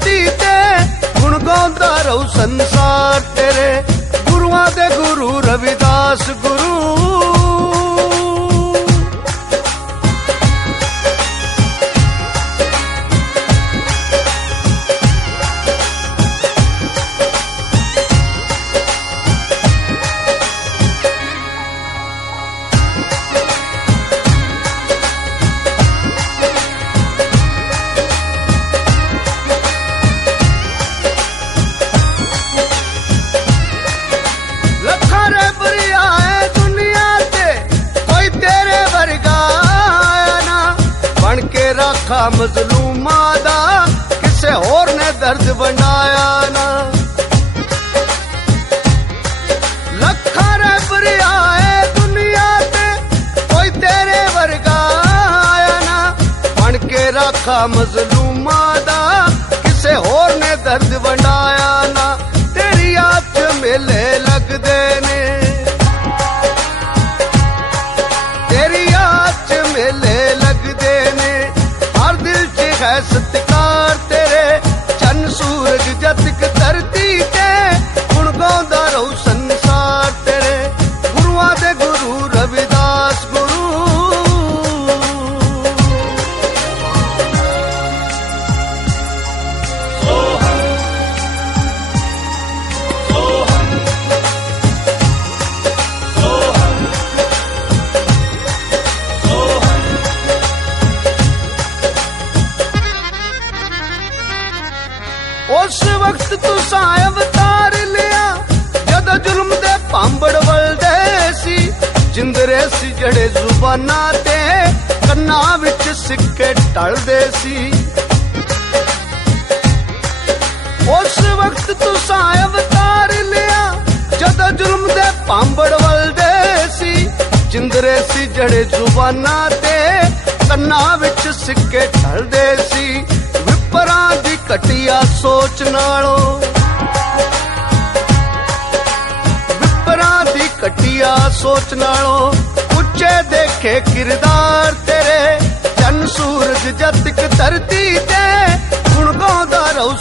ਧਰਤੀ ਕੇ ਰਾਖਾ ਮਜ਼ਲੂਮਾਂ ਦਾ ਕਿਸੇ ਹੋਰ ਨੇ ਦਰਦ ਬਣਾਇਆ ਨਾ। ਲੱਖਾਂ ਰਹਿਬਰੀ ਆਏ ਦੁਨੀਆ ਤੇ ਕੋਈ ਤੇਰੇ ਵਰਗਾ ਆਇਆ ਨਾ। ਬਣ ਕੇ ਰਾਖਾ ਮਜ਼ਲੂਮਾਂ ਦਾ ਕਿਸੇ ਹੋਰ ਨੇ ਦਰਦ ਵੰਡਾਇਆ That's the. ਜਿੰਦਰੇ ਸੀ ਜੜੇ ਜ਼ੁਬਾਨਾਂ ਤੇ ਕੰਨਾਂ ਵਿੱਚ ਸਿੱਕੇ ਟਲਦੇ ਸੀ। ਉਸ ਵਕਤ ਤੂੰ ਅਵਤਾਰ ਲਿਆ, ਜਦੋਂ ਜ਼ੁਲਮ ਦੇ ਪਾਂਬੜ ਵਲਦੇ ਸੀ। ਜਿੰਦਰੇ ਸੀ ਜੜੇ ਜ਼ੁਬਾਨਾਂ ਤੇ ਕੰਨਾਂ ਵਿੱਚ ਸਿੱਕੇ ਢਲਦੇ ਸੀ। ਵਿਪਰਾਂ ਦੀ ਘਟਿਆ ਸੋਚ ਨਾਲੋਂ ਦੀ ਸੋਚ ਨਾਲੋਂ ਉੱਚੇ ਦੇਖੇ ਕਿਰਦਾਰ ਤੇਰੇ। ਚੰਨ ਸੂਰਜ ਜਤਕ ਧਰਤੀ ਤੇ ਗੁਣ ਗਾਉਂਦਾ ਰਹੂ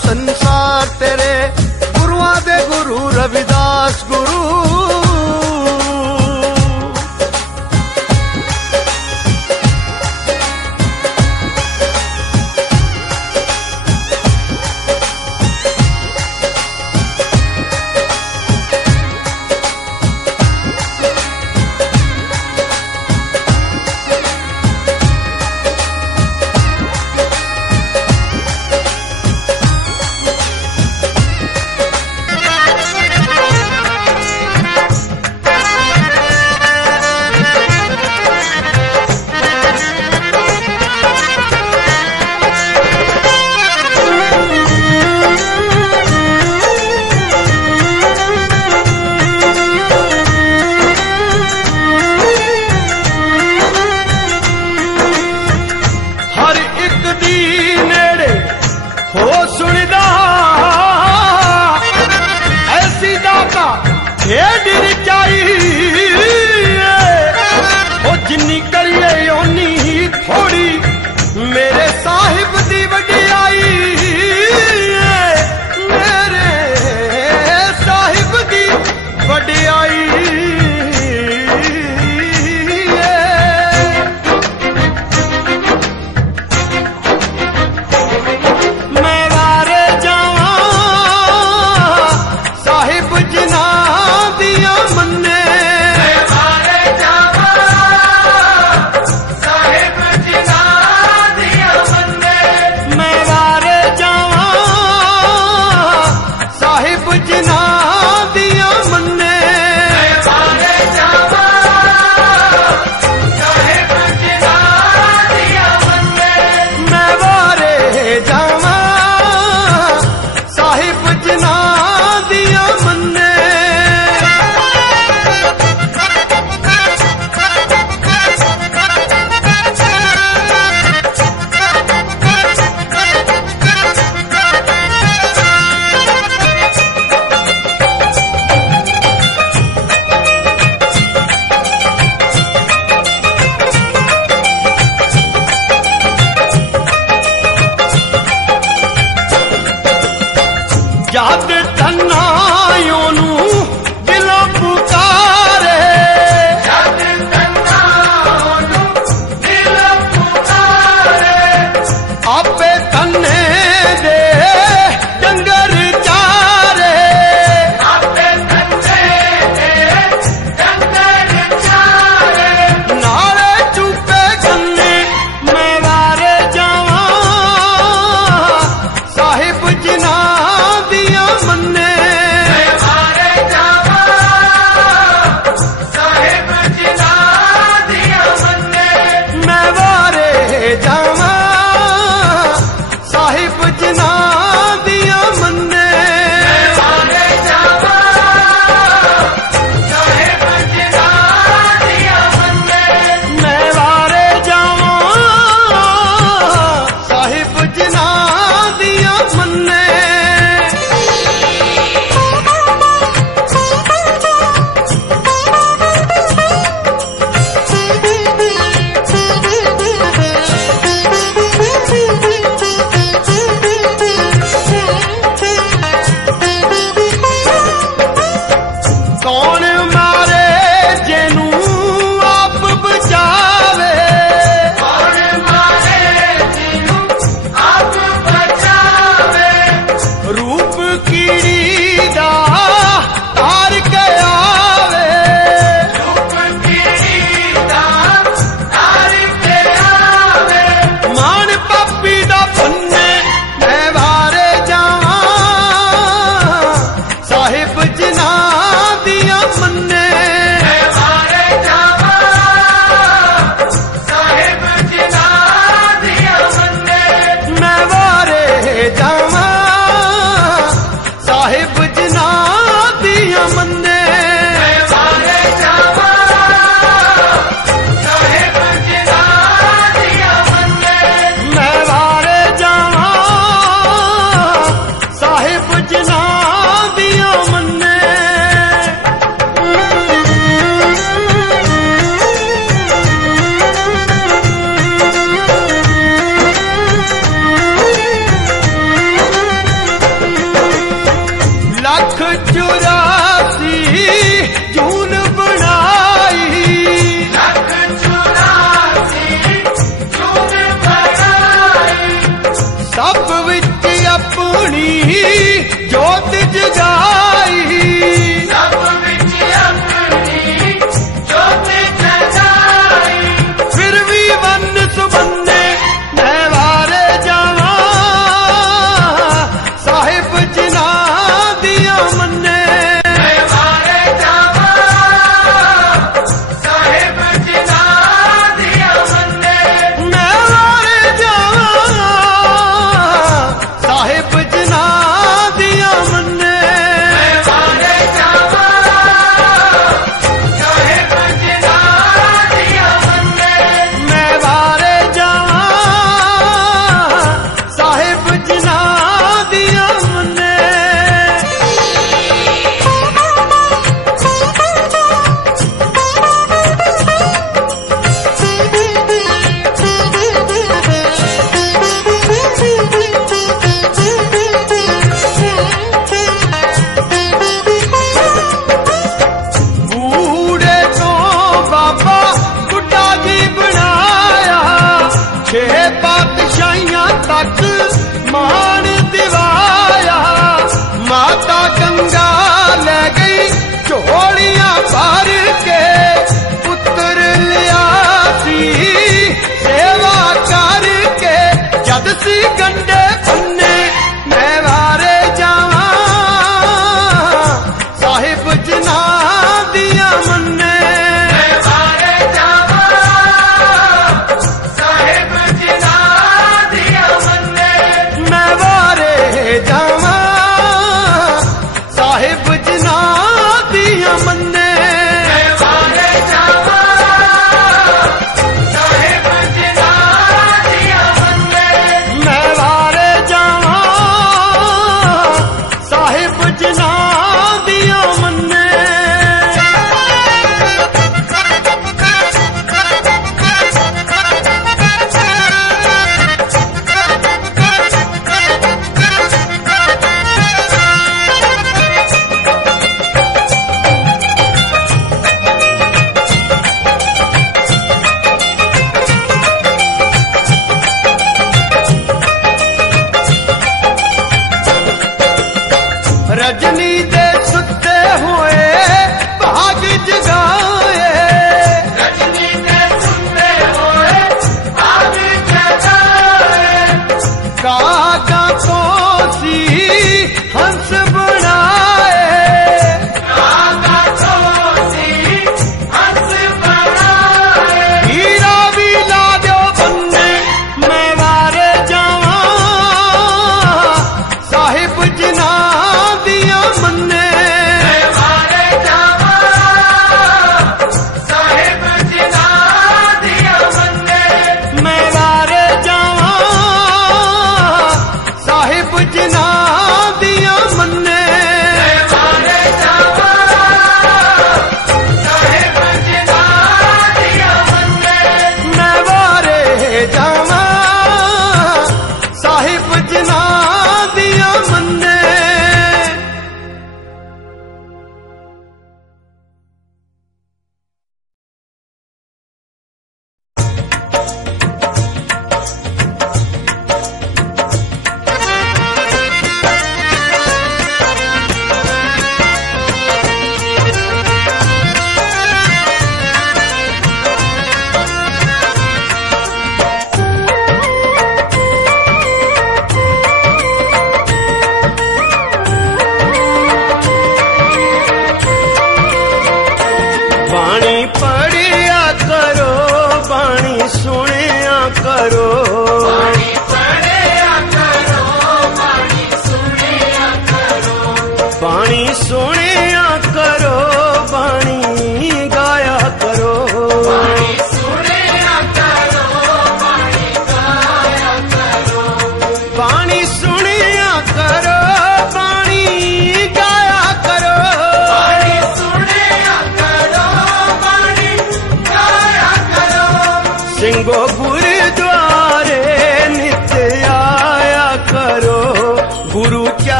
You.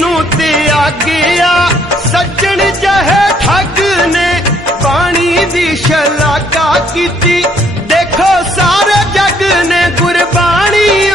ਨੂੰ ਤਿਆਗਿਆ ਸੱਜਣ ਜਹ ਠੱਗ ਨੇ ਪਾਣੀ ਦੀ ਸ਼ਲਾਘਾ ਕੀਤੀ। ਦੇਖੋ ਸਾਰੇ ਜੱਗ ਨੇ ਗੁਰਬਾਣੀ